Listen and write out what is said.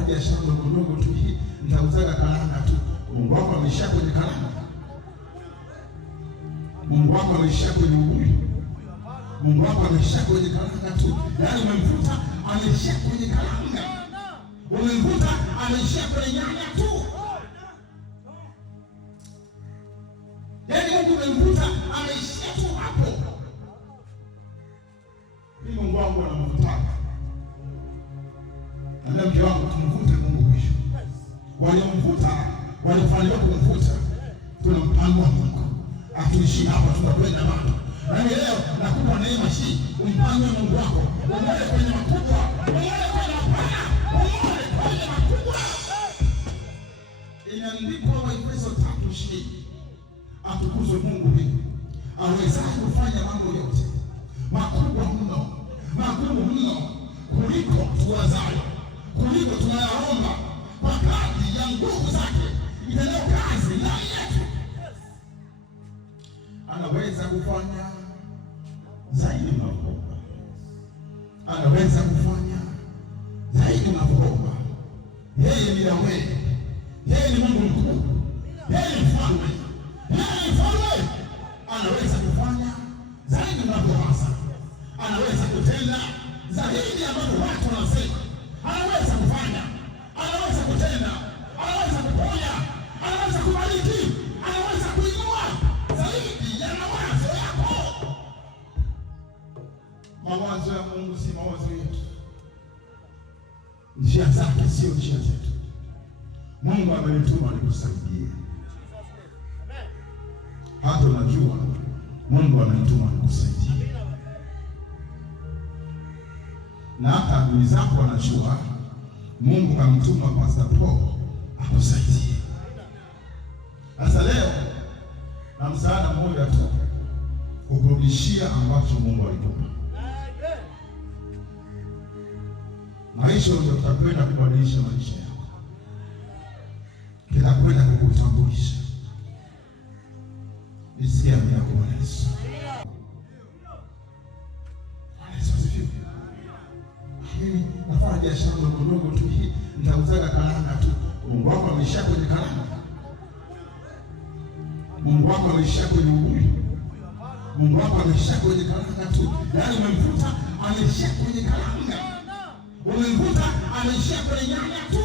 nafanya biashara ndogo ndogo tu, hii nitauzaga karanga tu. Mungu wako ameishia kwenye karanga. Mungu wako ameishia kwenye ubuyu. Mungu wako ameishia kwenye karanga tu. Yaani umemvuta ameishia kwenye karanga. Umemvuta ameishia kwenye nyanya tu. Yaani Mungu umemvuta ameishia tu hapo. Mimi Mungu wangu anamvuta. Na mke wangu tumvute Mungu mwisho. Waliomvuta, walifanikiwa kumvuta. Tuna mpango wa Mungu. Atuishi hapa tunakwenda mambo. Na leo nakupa neema hii, umpange Mungu wako. Uone kwenye makubwa, uone kwenye mapana, uone kwenye makubwa. Inaandikwa Waefeso 3:20. Atukuzwe Mungu huyu, awezaye kufanya mambo yote makubwa mno, magumu mno kuliko tuwazayo, kuliko tunayaomba, kwa kadri ya nguvu zake itendayo kazi ndani yetu. Anaweza kufanya zaidi unavyoomba. Anaweza kufanya zaidi unavyoomba. Yeye ni Yahweh. Yeye ni Mungu mkuu. Yeye ni mfalme. Yeye ni mfalme. Anaweza kufanya zaidi unavyowaza. Anaweza kutenda zaidi ambavyo watu wanasema. Anaweza kufanya. Anaweza kutenda. Anaweza kuponya. Anaweza kubariki. Anaweza kuinua zaidi ya mawazo yako. Mawazo ya Mungu si mawazo yetu. Njia zake sio njia zetu. Mungu amenituma nikusaidie. Hata unajua Mungu amenituma nikusaidie. Na hata adui zako wanajua Mungu kamtuma Pastor Paul akusaidie. Sasa leo na msaada mmoja tu kukurudishia ambacho Mungu alikupa. Maisha ndio tutakwenda kubadilisha maisha yako. Kitakwenda kukutambulisha. Nisikia mimi yako Bwana Yesu. Mimi nafanya biashara ndogo ndogo tu, hii nitauzaga karanga tu. Mungu wako ameishia kwenye karanga. Mungu wako ameishia kwenye ubuyu. Mungu wako ameishia kwenye karanga tu. Yaani umemvuta ameishia kwenye karanga. Umemvuta ameishia kwenye nyanya tu.